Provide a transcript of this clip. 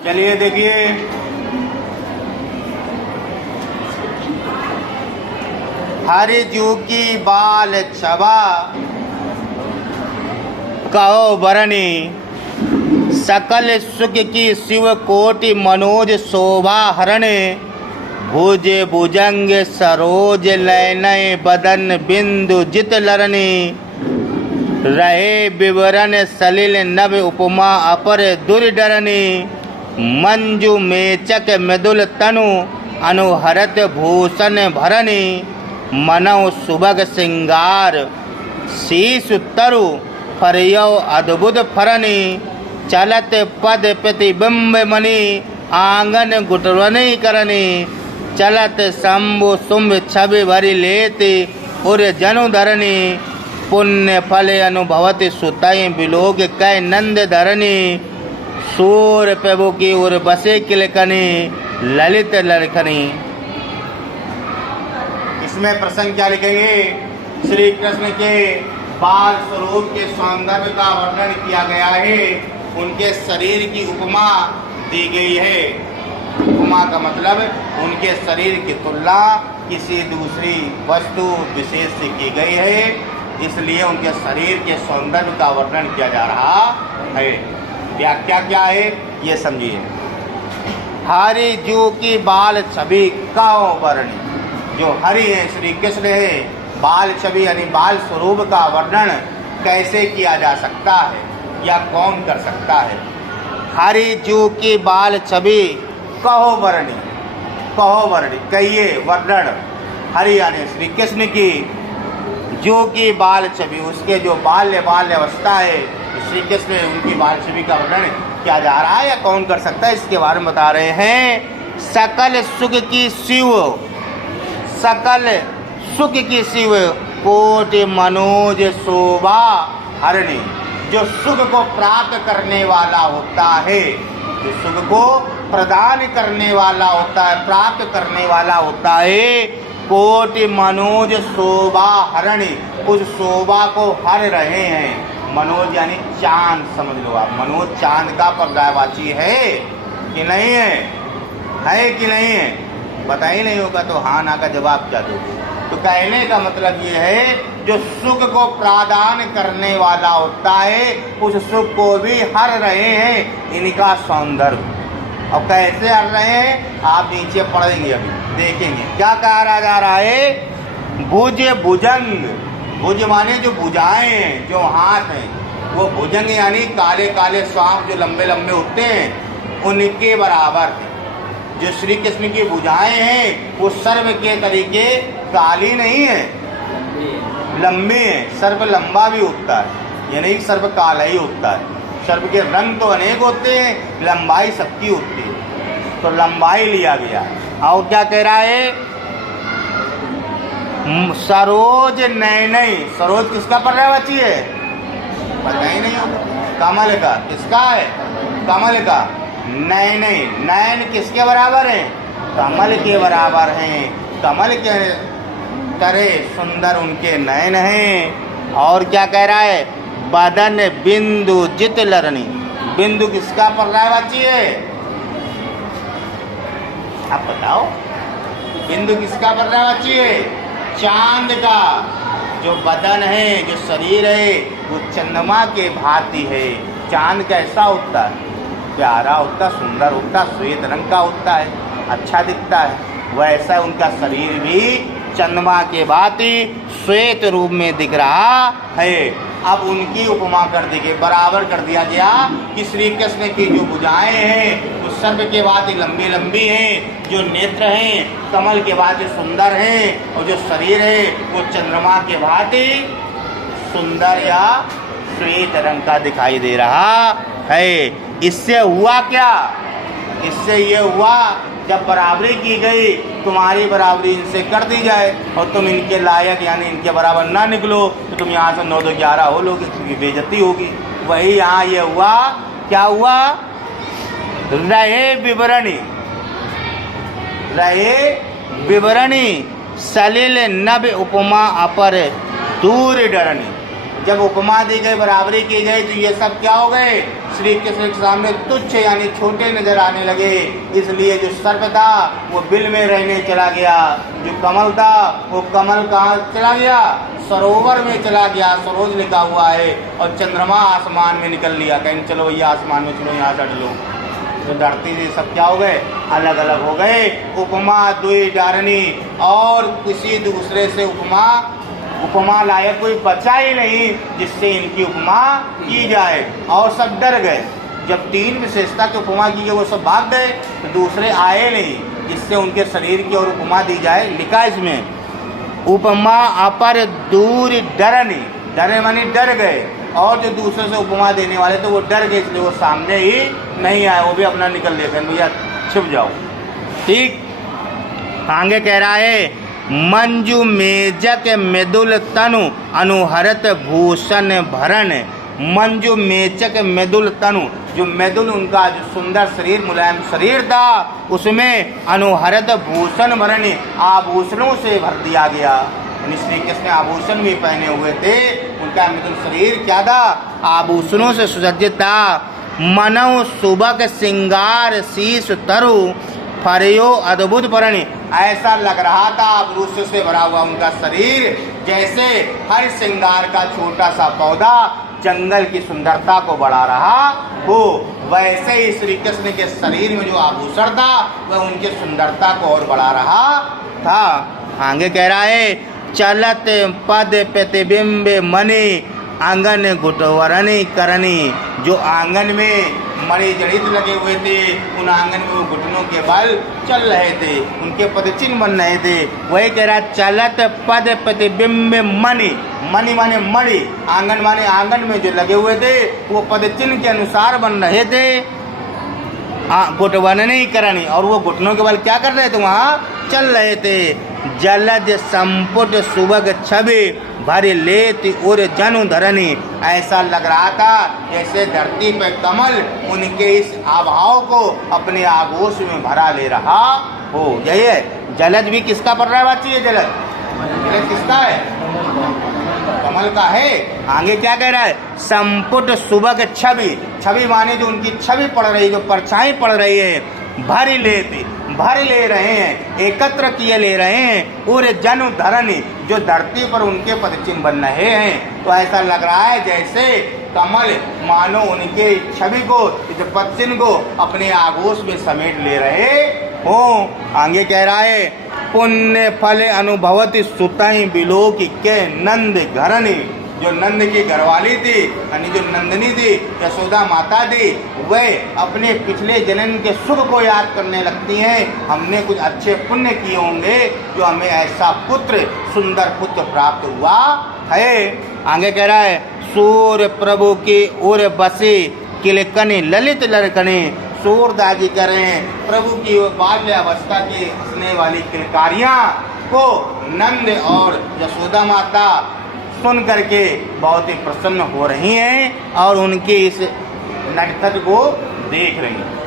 चलिए देखिए, हरि जू की बाल छबा कहो बरनी, सकल सुख की शिव कोटि मनोज शोभा हरणे, भुज भुजंग सरोज लयनय बदन बिंदु जित लरनी, रहे विवरण सलिल नभ उपमा अपर दुर्डरनी, मंजू मेचक मृदुल तनु अनुहरत भूषण भरनी, मनौ सुभग सिंगार शीश तरु फरियो अद्भुत फरनी, चलत पद प्रतिबिंब मणि आंगन गुटरनी करनी, चलत शंभु शुंभ छवि भरी लेति उर जनु धरनी, पुण्य फल अनुभवति सुतई बिलोक कै नंद धरनी, सूर प्रभु की उर बसे किलकनी ललित लड़खनी। इसमें प्रसंग क्या लिखेंगे? श्री कृष्ण के बाल स्वरूप के सौंदर्य का वर्णन किया गया है, उनके शरीर की उपमा दी गई है। उपमा का मतलब उनके शरीर की तुलना किसी दूसरी वस्तु विशेष से की गई है, इसलिए उनके शरीर के सौंदर्य का वर्णन किया जा रहा है। व्याख्या क्या है ये समझिए। हरि जू की बाल छवि कहो वर्णि, जो हरि है श्री कृष्ण है, बाल छवि यानी बाल स्वरूप का वर्णन कैसे किया जा सकता है या कौन कर सकता है? हरि जू की बाल छवि कहो वर्णि, कहो वर्णि कहिए वर्णन, हरि यानी श्री कृष्ण की जो की बाल छवि, उसके जो बाल्य अवस्था है श्री कृष्ण उनकी बाल छवि का वर्णन किया जा रहा है या कौन कर सकता है, इसके बारे में बता रहे हैं। सकल सुख की शिव, सकल सुख की शिव कोटि मनोज शोभा हरणी, जो सुख को प्राप्त करने वाला होता है, जो सुख को प्रदान करने वाला होता है, प्राप्त करने वाला होता है, कोटि मनोज शोभा हरणी, उस शोभा को हर रहे हैं। मनोज यानी चांद समझ लो आप, मनोज चांद का पर्यायवाची है कि नहीं है? है कि नहीं है? पता ही नहीं होगा तो हाँ ना का जवाब क्या दोगे? तो कहने का मतलब ये है जो सुख को प्रदान करने वाला होता है, उस सुख को भी हर रहे हैं इनका सौंदर्य। अब कैसे हर रहे हैं आप नीचे पढ़ेंगे, अभी देखेंगे क्या कहा जा रहा है। भुज भुजंग, भुज माने जो भुजाएं हैं, जो हाथ हैं, वो भुजंग यानी काले काले सांप जो लंबे लंबे होते हैं उनके बराबर है। जो श्री कृष्ण की भुजाएं हैं वो सर्प के तरीके काली नहीं है, लंबी है। सर्प लंबा भी होता है, ये नहीं सर्प काला ही होता है। सर्प के रंग तो अनेक होते हैं, लंबाई सबकी होती है, तो लंबाई लिया गया। और क्या कह रहा है? सरोज नयनई, सरोज किसका पर्यायवाची है? पता ही नहीं होगा। कमल का, किसका है? कमल का। नयनई, नयन किसके बराबर है? कमल के बराबर हैं। कमल के तरह सुंदर उनके नयन हैं। और क्या कह रहा है? बदन बिंदु जित लरनी, बिंदु किसका पर्यायवाची है? आप बताओ, बिंदु किसका पर्यायवाची है? चांद का। जो बदन है, जो शरीर है, वो चंद्रमा के भांति है। चांद कैसा होता है? प्यारा होता, सुंदर होता, श्वेत रंग का होता है, अच्छा दिखता है। वैसा उनका शरीर भी चंद्रमा के भांति श्वेत रूप में दिख रहा है। अब उनकी उपमा कर दी गई, बराबर कर दिया गया कि श्री कृष्ण की जो भुजाएं हैं वो सर्प के भांति लंबी लंबी हैं, जो नेत्र हैं कमल के भांति सुंदर हैं, और जो शरीर है वो चंद्रमा के भांति सुंदर या श्वेत रंग का दिखाई दे रहा है। इससे हुआ क्या? इससे ये हुआ जब बराबरी की गई, तुम्हारी बराबरी इनसे कर दी जाए और तुम इनके लायक यानी इनके बराबर ना निकलो तो तुम यहाँ से 9 2 11 हो लोगे, क्योंकि बेइज्जती होगी। वही यहाँ ये हुआ। क्या हुआ? रहे विवरणी, रहे विवरणी सलिल नभ उपमा अपर दूर डरनी। जब उपमा दी गई, बराबरी की गई, तो ये सब क्या हो गए? श्री कृष्ण के सामने तुच्छ यानी छोटे नजर आने लगे। इसलिए जो सर्प था वो बिल में रहने चला गया, जो कमल था वो कमल कहाँ चला गया, सरोवर में चला गया। सरोज लिखा हुआ है। और चंद्रमा आसमान में निकल लिया, कहीं चलो भैया आसमान में चलो, यहाँ चढ़ लो। तो धरती से सब क्या हो गए, अलग अलग हो गए। उपमा द्वि डारनी, और किसी दूसरे से उपमा लायक कोई बचा ही नहीं जिससे इनकी उपमा की जाए। और सब डर गए। जब तीन विशेषता की उपमा की गई वो सब भाग गए, तो दूसरे आए नहीं जिससे उनके शरीर की और उपमा दी जाए। लिखा इसमें उपमा अपर दूर डरनी, डरे मानी डर गए। और जो दूसरे से उपमा देने वाले तो वो डर गए, इसलिए वो सामने ही नहीं आए, वो भी अपना निकल लेते भैया छिप जाओ। ठीक, आगे कह रहा है मंजू मेजक मृदुल तनु अनुहरत भूषण भरण। मंजू मेचक मृदुल तनु, जो मृदुल उनका जो सुंदर शरीर, मुलायम शरीर था, उसमें अनुहरत भूषण भरण, आभूषणों से भर दिया गया। श्री कृष्ण आभूषण भी पहने हुए थे। उनका मृदुल शरीर क्या था, आभूषणों से सुसज्जित था। मनौ सुबक सिंगार शीश तरु फरियो अद्भुत परणी, ऐसा लग रहा था आभूषण से भरा हुआ उनका शरीर जैसे हर श्रृंगार का छोटा सा पौधा जंगल की सुंदरता को बढ़ा रहा हो। वैसे ही श्री कृष्ण के शरीर में जो आभूषण था वह उनकी सुंदरता को और बढ़ा रहा था। आगे कह रहा है चलत पद प्रतिबिंब मणि आंगन घुटवरणी करनी, जो आंगन में मणि जड़ित लगे हुए थे, उन आंगन में वो घुटनों के बल चल रहे थे, उनके पदचिन्ह बन रहे थे। वही कह रहा चलत पद प्रतिबिंब मणि, मणि माने मणि, आंगन माने आंगन में जो लगे हुए थे वो पदचिन्ह के अनुसार बन रहे थे। घुटवरणी करनी, और वो घुटनों के बल क्या कर रहे थे, वहाँ चल रहे थे। जलज संपुट सुबग छवि भरी लेती और जनु धरनी, ऐसा लग रहा था जैसे धरती पे कमल उनके इस आभाव को अपने आगोश में भरा ले रहा हो। यही है जलज भी किसका पड़ रहा है बात, ये जलज किसका है, कमल का है। आगे क्या कह रहा है संपुट सुबग छवि, छवि माने जो उनकी छवि पड़ रही है, जो परछाई पड़ रही है। भरी लेती, भर ले रहे हैं, एकत्र किए ले रहे हैं। और जनु धरनी, जो धरती पर उनके पदचिन्ह बन रहे हैं। तो ऐसा लग रहा है जैसे कमल मानो उनके छवि को, इस पदचिन्ह को अपने आगोश में समेट ले रहे हो। आगे कह रहा है पुण्य फल अनुभवती सुतई बिलोकी के नंद घरनी, जो नंद की घरवाली थी यानी जो नंदनी थी, यशोदा माता थी, वह अपने पिछले जन्म के सुख को याद करने लगती हैं। हमने कुछ अच्छे पुण्य किए होंगे जो हमें ऐसा पुत्र, सुंदर पुत्र प्राप्त हुआ है। आगे कह रहा है सूर्य प्रभु की ओर बसे किलकनी ललित लड़कने, सूरदाजी कह रहे हैं प्रभु की बाल्य अवस्था की हंसने वाली किलकारियां को नंद और यशोदा माता सुन करके बहुत ही प्रसन्न हो रही हैं और उनके इस नटखट को देख रही हैं।